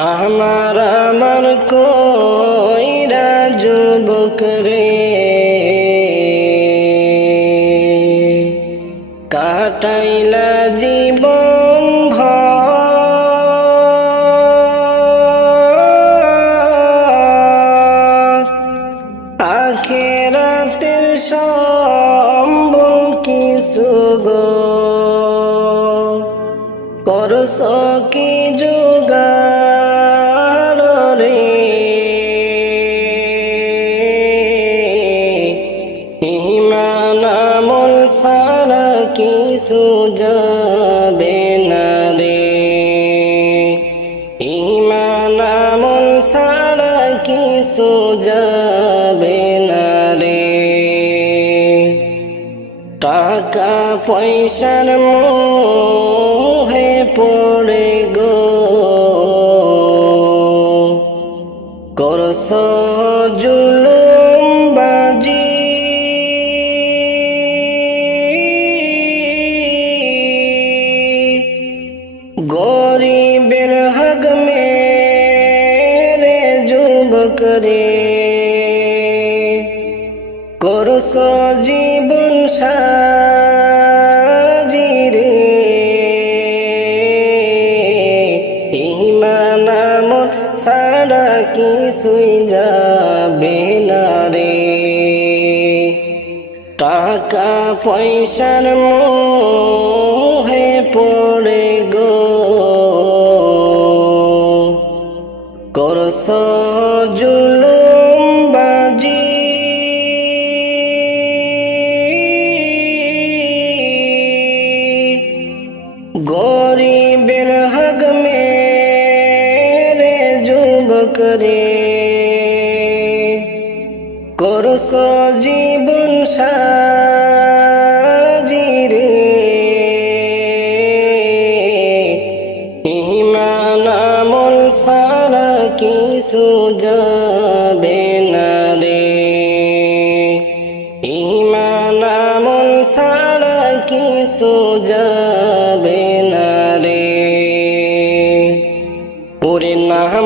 আমার আমার কইরা যুবক রে। কাটাইলা জীবন ভর। আখেরাতের সম্বল কিছু যাবে না রে। ইমান আমল সারা কিছু যাবে না রে। টাকা পয়সার মোহে পড়ে গো। করস গরিবের হক মেরে যুবক রে করস জীবন সাজি সাজিরে ইমান আমল সারা কিছুই যাবে না রে টাকা পয়সার মোহে পড়ে গো করস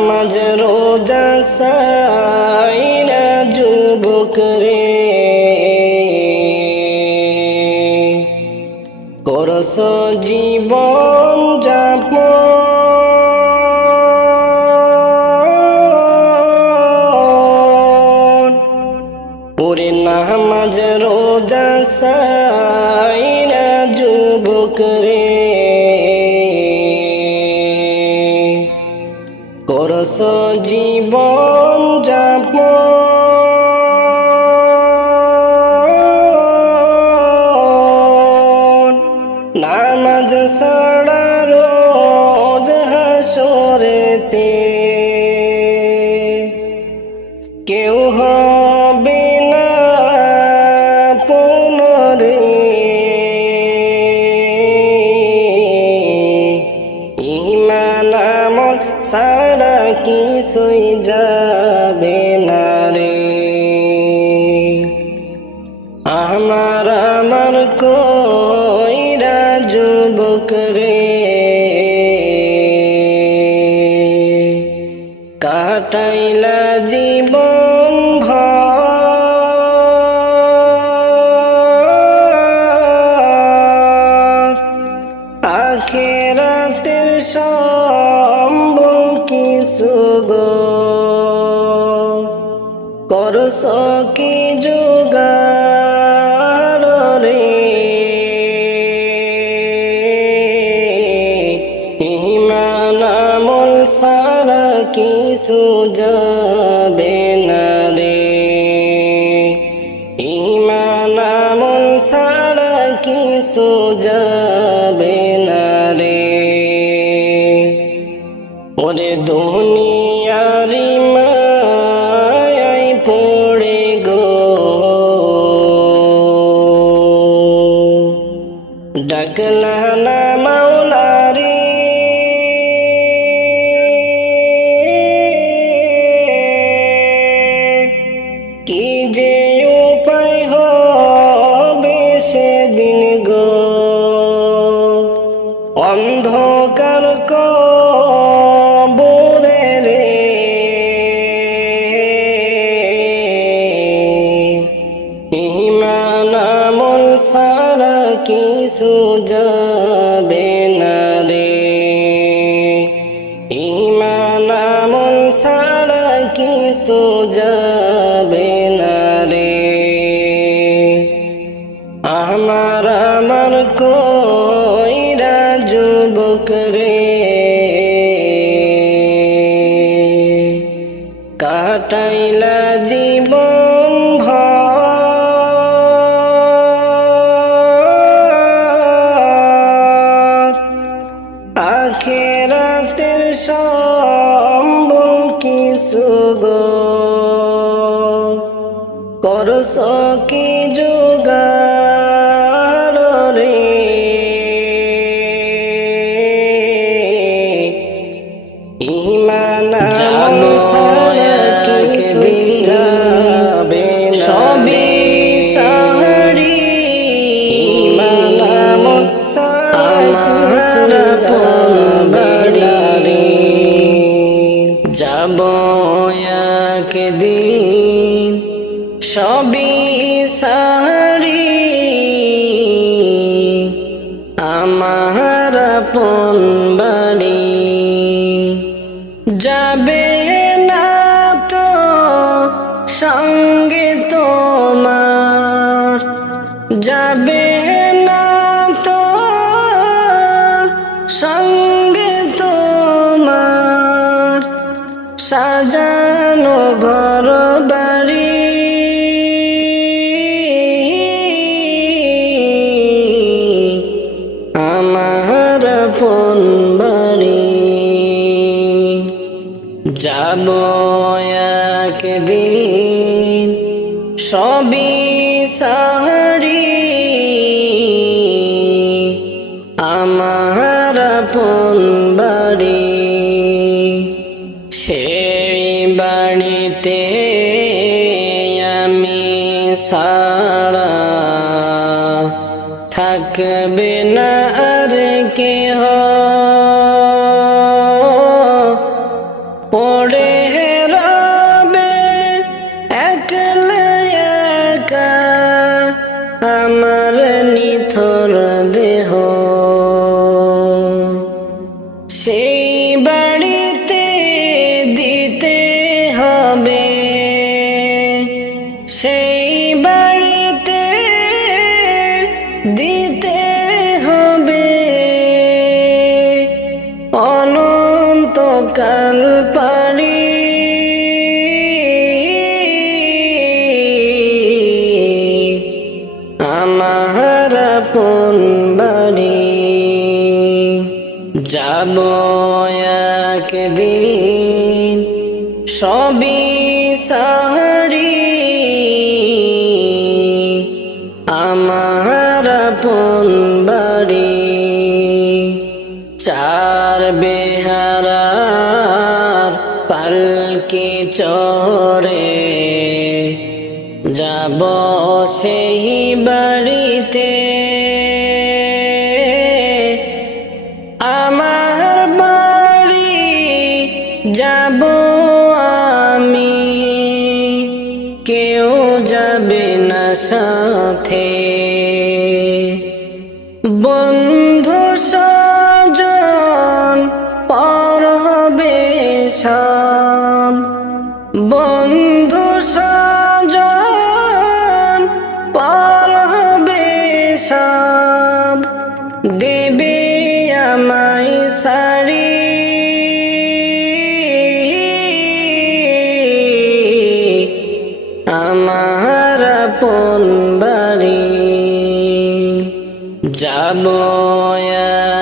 নামাজ রোজা সাইরা সম্বল কিছু গো। করস কি যোগাড় রে? ইমান সারা যাবে না রে। ডাকলা না মাওলারি। কি যে উপায় হবে সেদিন গো? অন্ধকার কবরে গো। করস কি যোগাড় রে। ইমান জানো সাহারি। ইমান আমার সঙ্গে তোমার সাজানো ঘর বাড়ি। আমার আপন বাড়ি। যাব একদিন সবই সাহারি সারা থাকবে না আর কেহ পড়ে রবে একলা একা আমার অনন্তকাল পারি। আমার আপন বাড়ি। যাব একদিন সবই সাহারি পালকি চড়ে যাব সেই বাড়িতে? আমার বাড়ি যাব আমি। কেউ যাবে না সাথে। যাব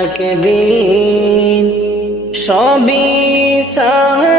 একদিন সবই সাহা